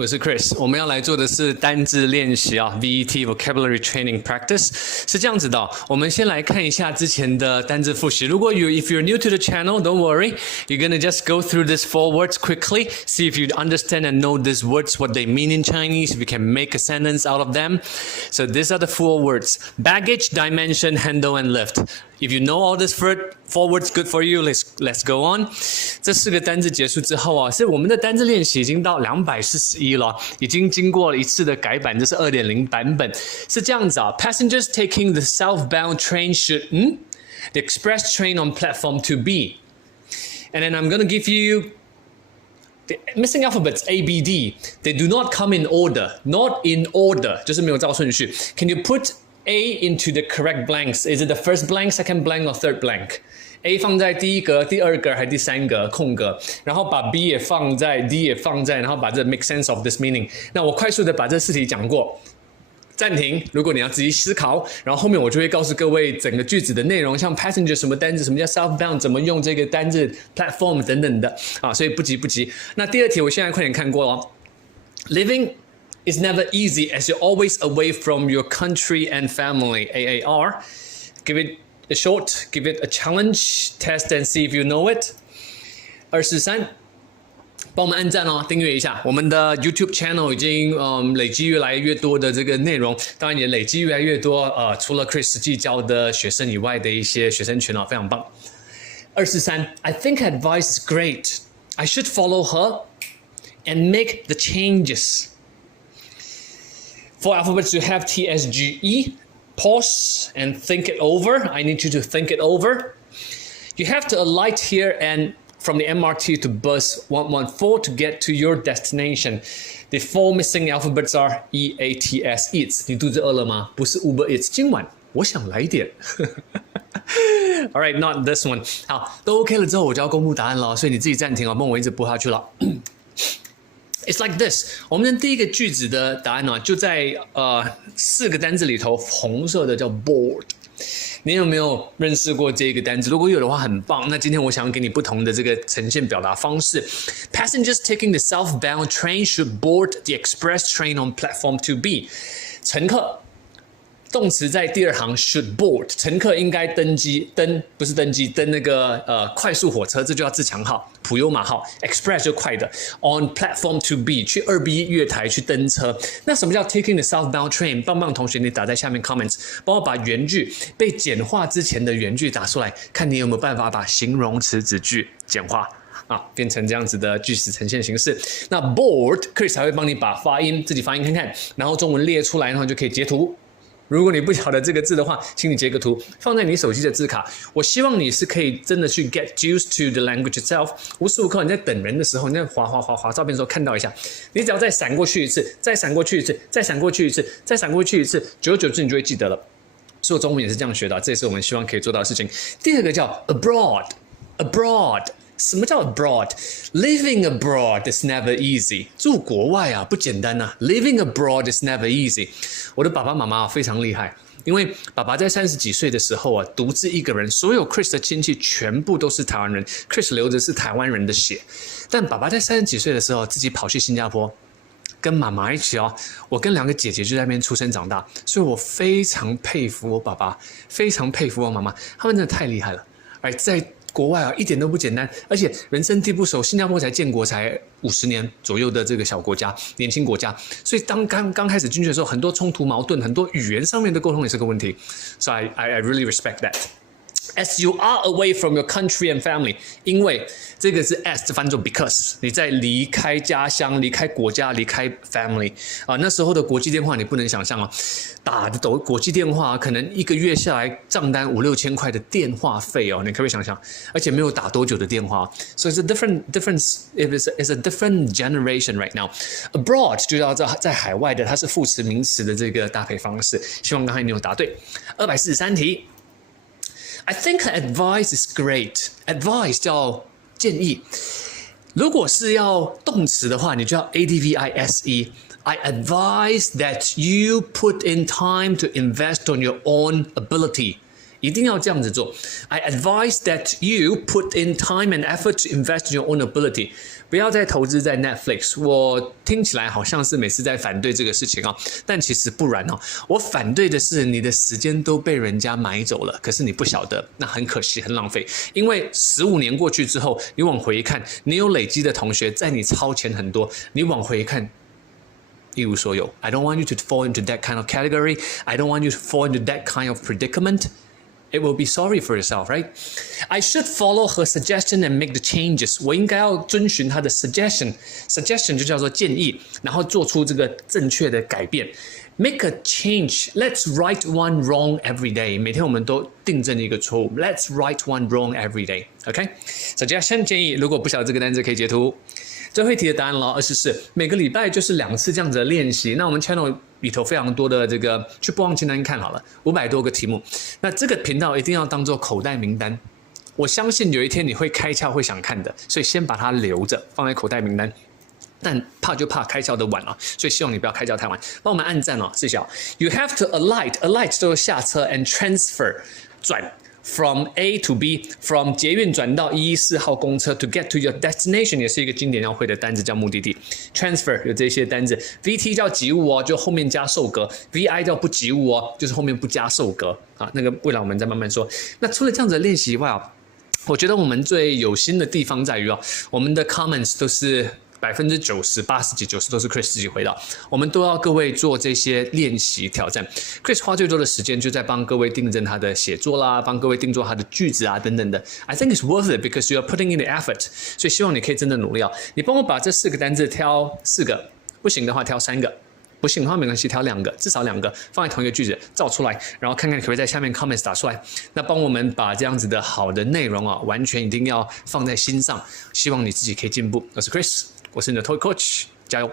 我是 Chris， 我们要来做的是单字练习啊 ，VET Vocabulary Training Practice 是这样子的哦。我们先来看一下之前的单字复习。如果 if you're new to the channel, don't worry, you're gonna just go through these 4 words quickly, see if you understand and know these words, what they mean in Chinese, if you can make a sentence out of them. So these are the 4 words: baggage, dimension, handle, and lift. If you know all these 4 words, good for you. Let's go on. 这4个单字结束之后啊，是我们的单字练习已经到241了，已经经过了一次的改版，这是 2.0 版本，是这样子啊。Passengers taking the southbound train should the express train on platform 2B. And then I'm gonna give you the missing alphabets A, B, D. They do not come in order. Not in order. 就是没有照顺序。Can you put A into the correct blanks? Is it the first blank, second blank, or third blank? A 放在第一格、第二格还是第三格空格，然后把 B 也放在 D 也放在，然后把这 make sense of this meaning。那我快速的把这4题讲过，暂停。如果你要自己思考，然后后面我就会告诉各位整个句子的内容，像 passenger 什么单字，什么叫 southbound， 怎么用这个单字 platform 等等的啊，所以不急不急。那第2题我现在快点看过了。Living is never easy as you're always away from your country and family. AAR. Give it a short, give it a challenge, test and see if you know it. 243，帮我们按赞哦，订阅一下。我们的 YouTube channel 已经累积越来越多的这个内容，当然也累积越来越多除了 Chris 实际教的学生以外的一些学生群哦，非常棒。243 I think her advice is great. I should follow her and make the changes. 4 alphabets you have T, S, G, E. Pause and think it over. I need you to think it over. You have to alight here and from the MRT to bus 114 to get to your destination. The 4 missing alphabets are E, A, T, S, eats. 你肚子饿了吗？不是 Uber Eats。今晚我想来点。All right, not this one. 好，都 OK 了之后，我就要公布答案了，所以你自己暂停哦，不然我一直播下去了。It's like this. 我们的第一个句子的答案呢，就在4个单字里头，红色的叫 bored。你有没有认识过这个单字？如果有的话，很棒。那今天我想给你不同的这个呈现表达方式。Passengers taking the southbound train should board the express train on platform 2B. 乘客。动词在第2行 should board， 乘客应该登那个快速火车，这就叫自强号、普悠玛号 ，express 就快的 ，on platform 2B 去2B 月台去登车。那什么叫 taking the southbound train？ 棒棒同学，你打在下面 comments， 帮我把原句被简化之前的原句打出来，看你有没有办法把形容词子句简化。变成这样子的句子呈现形式。那 board Chris 还会帮你把发音自己发音看看，然后中文列出来，然后就可以截图。如果你不晓得这个字的话，请你截个图放在你手机的字卡。我希望你是可以真的去 get used to the language itself。无时无刻你在等人的时候，你在滑照片的时候看到一下，你只要再闪过去一次，再闪过去一次，再闪过去一次，再闪过去一次，久而久之你就会记得了。所以中文也是这样学的，这也是我们希望可以做到的事情。第2个叫 abroad。什么叫 abroad？ Living abroad is never easy. 住国外啊，不简单啊。Living abroad is never easy. 我的爸爸妈妈非常厉害，因为爸爸在30几岁的时候啊，独自一个人，所有 Chris 的亲戚全部都是台湾人 ，Chris 流的是台湾人的血。但爸爸在30几岁的时候，自己跑去新加坡，跟妈妈一起哦。我跟2个姐姐就在那边出生长大，所以我非常佩服我爸爸，非常佩服我妈妈，他们真的太厉害了。而在国外啊，一点都不简单，而且人生地不熟，新加坡才建国才50年左右的这个小国家，年轻国家，所以当刚开始进去的时候，很多冲突矛盾，很多语言上面的沟通也是个问题。So I really respect that. As you are away from your country and family， 因为这个是 as 翻作 because， 你在离开家乡、离开国家、离开 family 啊，那时候的国际电话你不能想象哦，打的国际电话可能1个月下来账单5、6千块的电话费哦，你可不可以想象？而且没有打多久的电话，所以是 difference is a different generation right now. Abroad 就要在海外的，它是副词名词的这个搭配方式。希望刚才你有答对。243题。I think her advice is great. Advice 叫建议。如果是要动词的话，你就要 advise. I advise that you put in time to invest on your own ability. 一定要这样子做。I advise that you put in time and effort to invest in your own ability. 不要再投资在 Netflix。我听起来好像是每次在反对这个事情啊，但其实不然哦。我反对的是你的时间都被人家买走了，可是你不晓得，那很可惜，很浪费。因为15年过去之后，你往回看，你有累积的同学在你超前很多，你往回看。一无所有。I don't want you to fall into that kind of category. I don't want you to fall into that kind of predicament. It will be sorry for yourself, right? I should follow her suggestion and make the changes. 我应该要遵循她的 suggestion 就叫做建议，然后做出这个正确的改变。Make a change. Let's right one wrong every day. 每天我们都订正一个错误。Let's right one wrong every day. OK? Suggestion 建议，如果不晓得这个单词可以截图。最后一题的答案了，24，每个礼拜就是2次这样子的练习。那我们 channel 里头非常多的这个，去播放清单看好了，500多个题目。那这个频道一定要当做口袋名单。我相信有一天你会开窍，会想看的，所以先把它留着，放在口袋名单。但怕就怕开窍的晚了，所以希望你不要开窍太晚。帮我们按赞哦，4小。You have to alight 就是下车 and transfer 转。From A to B, from 捷运转到114号公车 to get to your destination 也是一个经典要会的单字，叫目的地。Transfer 有这些单字 ，VT 叫及物哦，就后面加受格 ；VI 叫不及物哦，就是后面不加受格啊。那个未来我们再慢慢说。那除了这样子的练习以外啊，我觉得我们最有心的地方在于我们的 comments 都是。90%、80几、90都是 Chris 自己回答，我们都要各位做这些练习挑战。Chris 花最多的时间就在帮各位订正他的写作啦，帮各位订做他的句子啊等等的。I think it's worth it because you are putting in the effort。所以希望你可以真的努力哦。你帮我把这4个单字挑4个，不行的话挑3个。不行的话没关系，挑2个，至少2个放在同一个句子照出来，然后看看可不可以在下面 comments 打出来。那帮我们把这样子的好的内容完全一定要放在心上，希望你自己可以进步。我是 Chris。我是你的 TOEIC Coach，加油！